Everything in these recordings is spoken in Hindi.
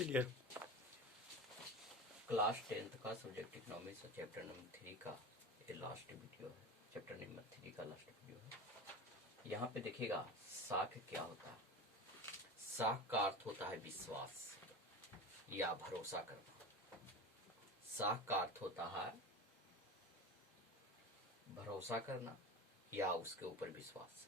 चलिए। क्लास 10th का सब्जेक्ट इकोनॉमिक्स और चैप्टर नंबर 3 का ये लास्ट वीडियो है। चैप्टर नंबर 3 का लास्ट वीडियो है। यहाँ पे देखिएगा साख क्या होता है। साख का अर्थ होता है विश्वास या भरोसा करना। साख का अर्थ होता है भरोसा करना या उसके ऊपर विश्वास।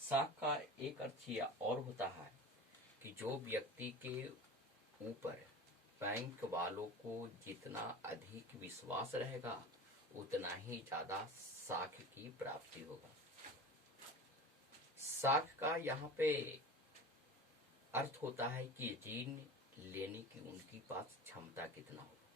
साख का एक अर्थ यह और होता है कि जो व्यक्ति के ऊपर बैंक वालों को जितना अधिक विश्वास रहेगा उतना ही ज्यादा साख की प्राप्ति होगा। साख का यहाँ पे अर्थ होता है कि ऋण लेने की उनकी पास क्षमता कितना होगा।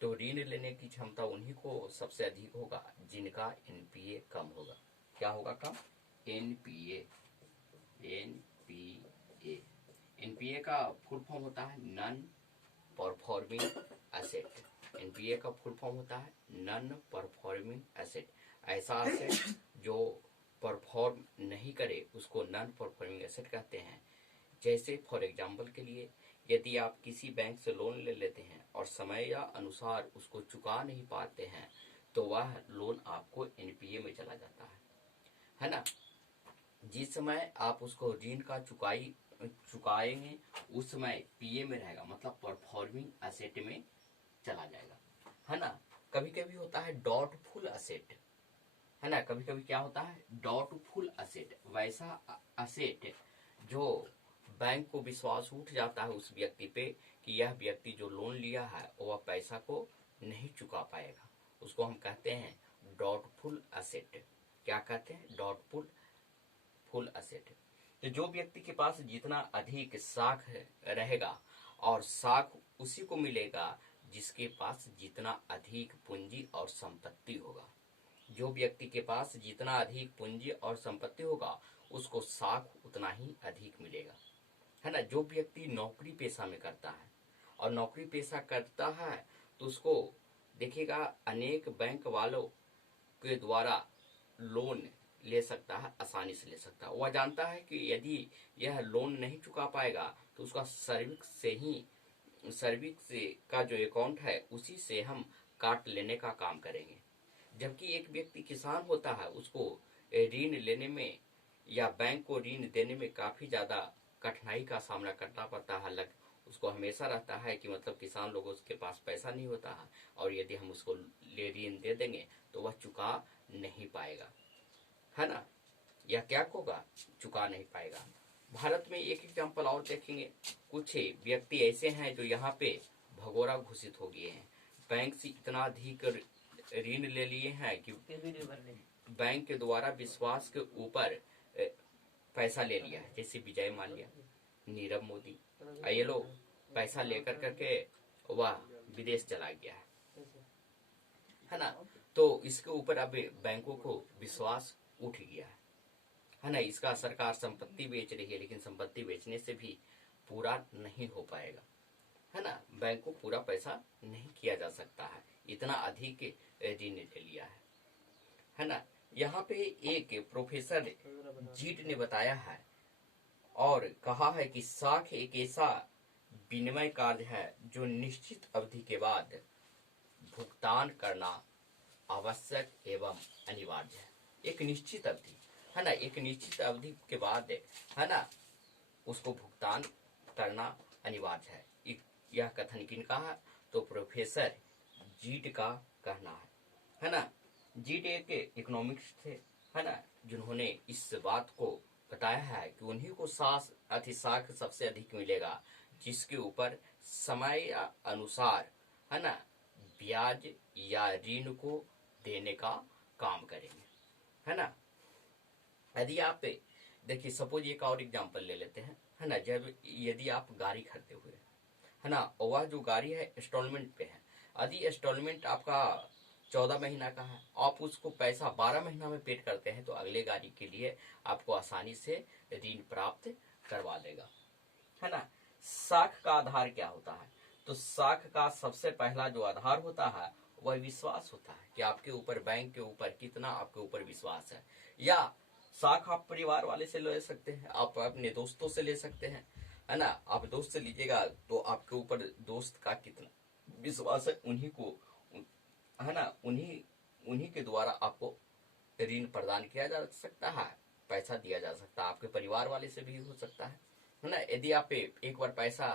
तो ऋण लेने की क्षमता उन्हीं को सबसे अधिक होगा जिनका एनपीए कम होगा। क्या होगा कम? एनपीए। एनपीए का फुल फॉर्म होता है नॉन परफॉर्मिंग एसेट। एनपीए का फुल फॉर्म होता है नॉन परफॉर्मिंग एसेट। ऐसा एसेट जो परफॉर्म नहीं करे उसको नॉन परफॉर्मिंग एसेट कहते हैं। जैसे फॉर एग्जांपल के लिए यदि आप किसी बैंक से लोन ले लेते हैं और समय या अनुसार उसको चुका नहीं पाते हैं तो वह लोन आपको एनपीए में चला जाता है ना। जिस समय आप उसको ऋण का चुकाएंगे उस समय पीए में रहेगा, मतलब परफॉर्मिंग एसेट में चला जाएगा, है ना। कभी कभी होता है डॉटफुल एसेट, है ना। कभी कभी क्या होता है डॉटफुल एसेट, वैसा एसेट जो बैंक को विश्वास उठ जाता है उस व्यक्ति पे कि यह व्यक्ति जो लोन लिया है वह पैसा को नहीं चुका पाएगा, उसको हम कहते हैं डॉटफुल एसेट। क्या कहते हैं? Doubtful asset. तो जो व्यक्ति के पास जितना अधिक साख रहेगा और साख उसी को मिलेगा जिसके पास जितना अधिक पूंजी और संपत्ति होगा। जो व्यक्ति के पास जितना अधिक पूंजी और संपत्ति होगा उसको साख उतना ही अधिक मिलेगा, है ना। जो व्यक्ति नौकरी पेशा में करता है और नौकरी पेशा करता है तो उसको देखिएगा अनेक बैंक वालों के द्वारा लोन ले सकता है, आसानी से ले सकता है। वह जानता है कि यदि यह लोन नहीं चुका पाएगा तो उसका सर्विस का जो अकाउंट है उसी से हम काट लेने का काम करेंगे। जबकि एक व्यक्ति किसान होता है उसको ऋण लेने में या बैंक को ऋण देने में काफी ज्यादा कठिनाई का सामना करना पड़ता है। उसको हमेशा रहता है कि मतलब किसान लोगों के पास पैसा नहीं होता है और यदि हम उसको ऋण दे देंगे तो वह चुका नहीं पाएगा, है ना, या क्या होगा, चुका नहीं पाएगा। भारत में एक एग्जांपल और देखेंगे। कुछ व्यक्ति ऐसे हैं जो यहाँ पे भगोड़ा घोषित हो गए हैं, बैंक से इतना अधिक ऋण ले लिए हैं कि बैंक के द्वारा विश्वास के ऊपर पैसा ले लिया है। जैसे विजय माल्या, नीरव मोदी, ये लोग पैसा लेकर करके वह विदेश चला गया है ना। तो इसके ऊपर अब बैंकों को विश्वास उठ गया है ना। इसका सरकार संपत्ति बेच रही है लेकिन संपत्ति बेचने से भी पूरा नहीं हो पाएगा, है ना। बैंक को पूरा पैसा नहीं किया जा सकता है, इतना अधिक ऋण ले लिया है ना। यहाँ पे एक प्रोफेसर जीट ने बताया है और कहा है कि साख एक ऐसा विनिमय कार्य है जो निश्चित अवधि के बाद भुगतान करना आवश्यक एवं अनिवार्य है। एक निश्चित अवधि, है ना, एक निश्चित अवधि के बाद, है ना, उसको भुगतान करना अनिवार्य है। यह कथन किनका है? तो प्रोफेसर जीट का कहना है ना। जीट एक इकोनॉमिक्स थे, है ना, जिन्होंने इस बात को बताया है कि उन्हीं को साख सबसे अधिक मिलेगा जिसके ऊपर समय या अनुसार, है ना, ब्याज या ऋण को देने का काम करेंगे, है ना। यदि आप देखिए सपोज एक और एग्जांपल ले लेते हैं, है ना। जब यदि आप गाड़ी खरीदे हुए, है ना, और वह जो गाड़ी है इंस्टॉलमेंट पे है, यदि इंस्टॉलमेंट आपका 14 महीना का है, आप उसको पैसा 12 महीना में पेड करते हैं तो अगले गाड़ी के लिए आपको आसानी से ऋण प्राप्त करवा देगा, है ना। साख का आधार क्या होता है? तो साख का सबसे पहला जो आधार होता है वह विश्वास होता है कि आपके ऊपर, बैंक के ऊपर कितना आपके ऊपर विश्वास है। या साख आप परिवार वाले से ले सकते हैं, आप अपने दोस्तों से ले सकते हैं, है ना। आप दोस्त से लीजिएगा तो आपके ऊपर दोस्त का कितना विश्वास है, उन्हीं को, है ना, उन्हीं उन्हीं के द्वारा आपको ऋण प्रदान किया जा सकता है, पैसा दिया जा सकता है। आपके परिवार वाले से भी हो सकता है ना। यदि आप एक बार पैसा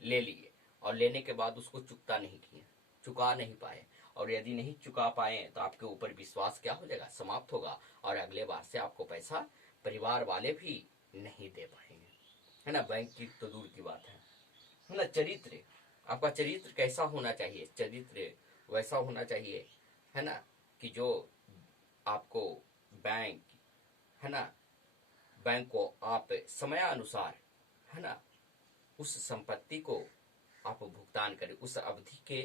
ले लिए और लेने के बाद उसको चुका नहीं पाए, और यदि नहीं चुका पाए तो आपके ऊपर विश्वास क्या हो जाएगा, समाप्त होगा, और अगले बार से आपको पैसा परिवार वाले भी नहीं दे पाएंगे, है ना। बैंक की तो दूर की बात है ना। चरित्र, आपका चरित्र कैसा होना चाहिए, चरित्र वैसा होना चाहिए, है ना, कि जो आपको बैंक, है ना, बैंक को आप समयानुसार, है ना, उस संपत्ति को आप भुगतान करें, उस अवधि के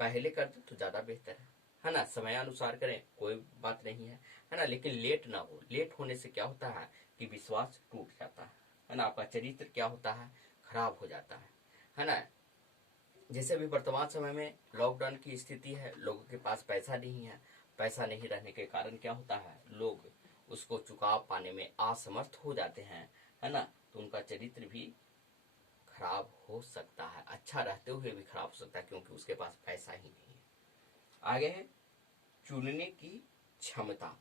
पहले कर दो तो ज्यादा बेहतर है ना। समयानुसार करें, कोई बात नहीं है ना, लेकिन लेट ना हो। लेट होने से क्या होता है कि विश्वास टूट जाता है ना। आपका चरित्र क्या होता है, खराब हो जाता है ना। जैसे अभी वर्तमान समय में लॉकडाउन की स्थिति है, लोगों के पास पैसा नहीं है। पैसा नहीं रहने के कारण क्या होता है, लोग उसको चुका पाने में असमर्थ हो जाते हैं, है ना। तो उनका चरित्र भी खराब हो सकता है, अच्छा रहते हुए भी खराब हो सकता है, क्योंकि उसके पास पैसा ही नहीं है। आगे है चुनने की क्षमता।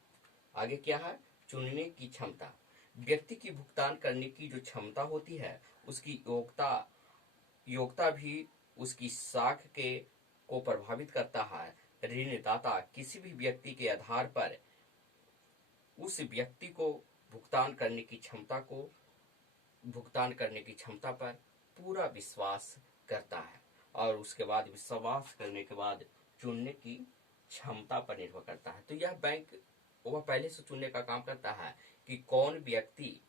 आगे क्या है, चुनने की क्षमता। व्यक्ति की भुगतान करने की जो क्षमता होती है, उसकी योग्यता भी उसकी साख के को प्रभावित करता है। ऋणदाता किसी भी व्यक्ति के आधार पर उस व्यक्ति को भुगतान करने की क्षमता पर पूरा विश्वास करता है, और उसके बाद विश्वास करने के बाद चुनने की क्षमता पर निर्भर करता है। तो यह बैंक वह पहले से चुनने का काम करता है कि कौन व्यक्ति,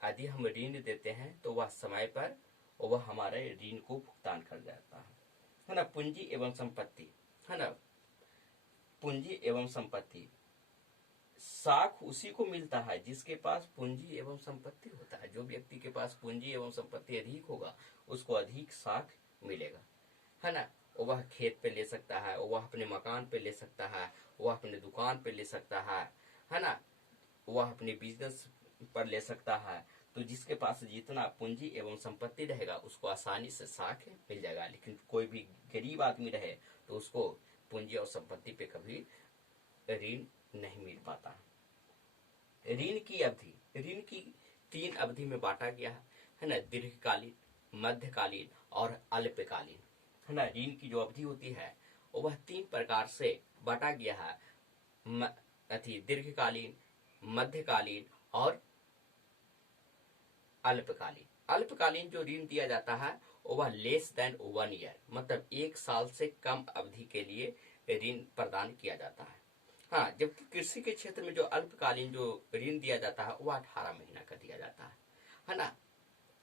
यदि हम ऋण देते हैं तो वह समय पर वह हमारे ऋण को भुगतान कर जाता है ना। पूंजी एवं संपत्ति, है ना, पूंजी एवं संपत्ति। साख उसी को मिलता है जिसके पास पूंजी एवं संपत्ति होता है। जो व्यक्ति के पास पूंजी एवं संपत्ति अधिक होगा, उसको अधिक साख मिलेगा, है ना। वह खेत पे ले सकता है, वह अपने मकान पे ले सकता है, वह अपने दुकान पे ले सकता है ना, वह अपने बिजनेस पर ले सकता है। तो जिसके पास जितना पूंजी एवं संपत्ति रहेगा, उसको आसानी से साख मिल जाएगा। लेकिन कोई भी गरीब आदमी रहे तो उसको पूंजी और संपत्ति पे कभी ऋण नहीं मिल पाता। ऋण की अवधि, ऋण की 3 अवधि में बांटा गया है ना, दीर्घकालीन, मध्यकालीन और अल्पकालीन, है ना। ऋण की जो अवधि होती है वह 3 प्रकार से बांटा गया है, दीर्घकालीन, मध्यकालीन और अल्पकालीन। अल्पकालीन जो ऋण दिया जाता है वह लेस देन 1 ईयर, मतलब 1 साल से कम अवधि के लिए ऋण प्रदान किया जाता है। हाँ, जबकि कृषि के क्षेत्र में जो अल्पकालीन जो ऋण दिया जाता है वह 18 महीना का दिया जाता है ना।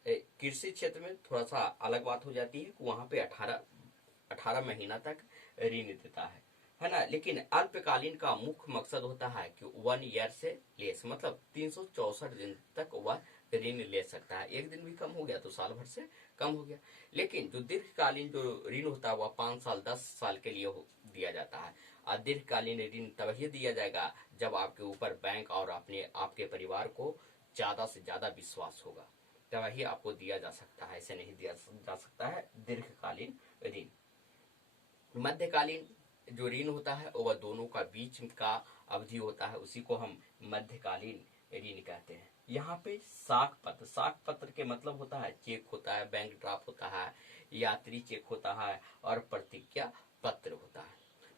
कृषि क्षेत्र में थोड़ा सा अलग बात हो जाती है कि वहां पे 18 महीना तक ऋण देता है ना। लेकिन अल्पकालीन का मुख्य मकसद होता है कि 1 ईयर से लेस, मतलब 364 दिन तक वह ऋण ले सकता है। एक दिन भी कम हो गया तो साल भर से कम हो गया। लेकिन जो दीर्घकालीन जो ऋण होता है वह 5 साल 10 साल के लिए दिया जाता है। और दीर्घकालीन ऋण तभी दिया जाएगा जब आपके ऊपर बैंक और आपके परिवार को ज्यादा से ज्यादा विश्वास होगा, तभी आपको दिया जा सकता है, ऐसे नहीं दिया जा सकता है दीर्घकालीन ऋण। मध्यकालीन जो ऋण होता है वह दोनों का बीच का अवधि होता है, उसी को हम मध्यकालीन ऋण कहते हैं। यहाँ पे साख पत्र के मतलब होता है चेक होता है, बैंक ड्राफ्ट होता है, यात्री चेक होता है और प्रतिज्ञा पत्र होता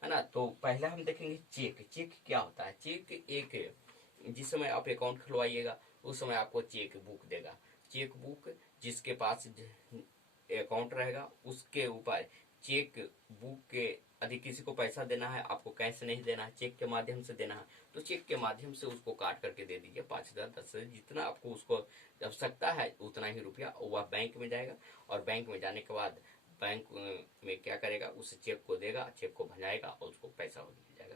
है ना। तो पहले हम देखेंगे चेक क्या होता है। चेक एक, जिस समय आप अकाउंट खुलवाइएगा उस समय आपको चेक बुक देगा। चेक बुक जिसके पास अकाउंट रहेगा उसके ऊपर चेक बुक के, यदि किसी को पैसा देना है, आपको कैश नहीं देना है, चेक के माध्यम से देना है, तो चेक के माध्यम से उसको काट करके दे दीजिए। 5,000 10,000 जितना आपको उसको आवश्यकता है उतना ही रुपया वह बैंक में जाएगा, और बैंक में जाने के बाद बैंक में क्या करेगा, उस चेक को देगा, चेक को भंजाएगा और उसको पैसा हो जाएगा।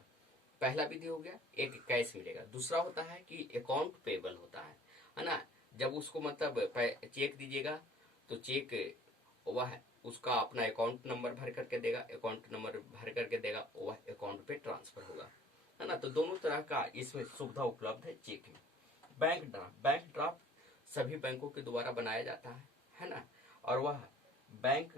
पहला विधि हो गया, एक कैश मिलेगा। दूसरा होता है कि अकाउंट पेबल होता है ना। जब उसको मतलब चेक दीजिएगा तो चेक वह उसका अपना अकाउंट नंबर भर करके देगा, अकाउंट नंबर भर करके देगा, वह अकाउंट पे ट्रांसफर होगा, है ना। तो दोनों तरह का इसमें सुविधा उपलब्ध है चेक में। बैंक ड्राफ्ट सभी बैंकों के द्वारा बनाया जाता है ना। और वह बैंक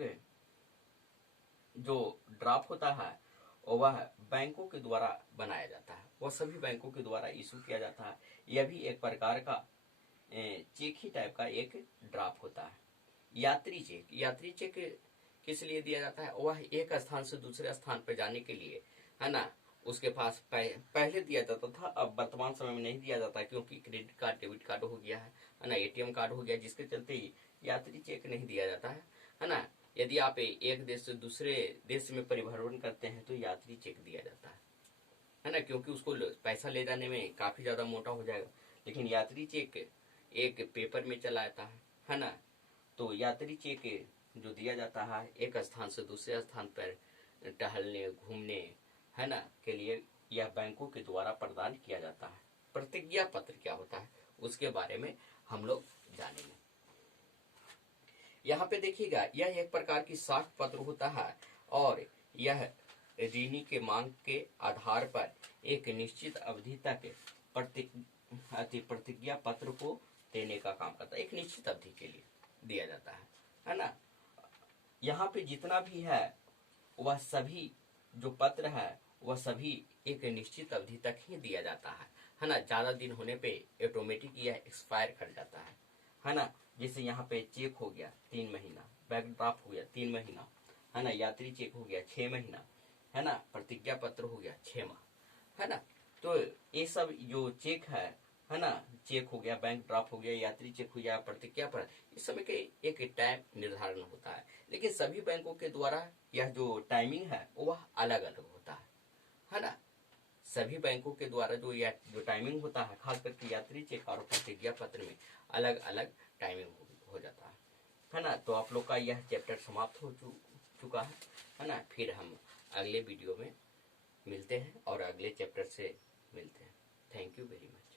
जो ड्राफ्ट होता है वह बैंकों के द्वारा बनाया जाता है, वह सभी बैंकों के द्वारा इशू किया जाता है। यह भी एक प्रकार का चेक ही टाइप का एक ड्राफ्ट होता है। यात्री चेक किस लिए दिया जाता है? वह एक स्थान से दूसरे स्थान पर जाने के लिए, है ना। उसके पास पहले दिया जाता था, अब वर्तमान समय में नहीं दिया जाता क्योंकि क्रेडिट कार्ड डेबिट कार्ड हो गया है ना, एटीएम कार्ड हो गया, जिसके चलते ही यात्री चेक नहीं दिया जाता है ना। यदि आप एक देश से दूसरे देश में परिभ्रमण करते हैं तो यात्री चेक दिया जाता है ना, क्योंकि उसको पैसा ले जाने में काफी ज्यादा मोटा हो जाएगा। लेकिन यात्री चेक एक पेपर में चला आता है ना। तो यात्री चेक जो दिया जाता है एक स्थान से दूसरे स्थान पर टहलने घूमने, है ना, के लिए यह बैंकों के द्वारा प्रदान किया जाता है। प्रतिज्ञा पत्र क्या होता है उसके बारे में हम लोग जानेंगे। यहाँ पे देखिएगा, यह एक प्रकार की साख पत्र होता है और यह ऋणी के मांग के आधार पर एक निश्चित अवधि तक प्रतिज्ञा पत्र को देने का काम करता है। एक निश्चित अवधि के लिए दिया जाता है ना। यहाँ पे जितना भी है वह सभी जो पत्र है वह सभी एक निश्चित अवधि तक ही दिया जाता है ना। ज्यादा दिन होने पे ऑटोमेटिक यह एक्सपायर कर जाता है ना। जैसे यहाँ पे चेक हो गया 3 महीना, बैंक ड्राफ्ट हो गया 3 महीना, है ना, यात्री चेक हो गया 6 महीना, है ना, प्रतिज्ञा पत्र हो गया 6 माह, है ना। तो ये सब जो चेक है ना, चेक हो गया, बैंक ड्राफ्ट हो गया, यात्री चेक हो गया, प्रतिज्ञा पत्र, इस समय के एक टाइम निर्धारण होता है। लेकिन सभी बैंकों के द्वारा यह जो टाइमिंग है वह अलग अलग होता है ना। सभी बैंकों के द्वारा जो टाइमिंग होता है, खास करके यात्री चेक और प्रतिज्ञा पत्र में अलग अलग टाइमिंग हो जाता है ना। तो आप लोग का यह चैप्टर समाप्त हो चुका है ना। फिर हम अगले वीडियो में मिलते हैं और अगले चैप्टर से मिलते हैं। Thank you very much.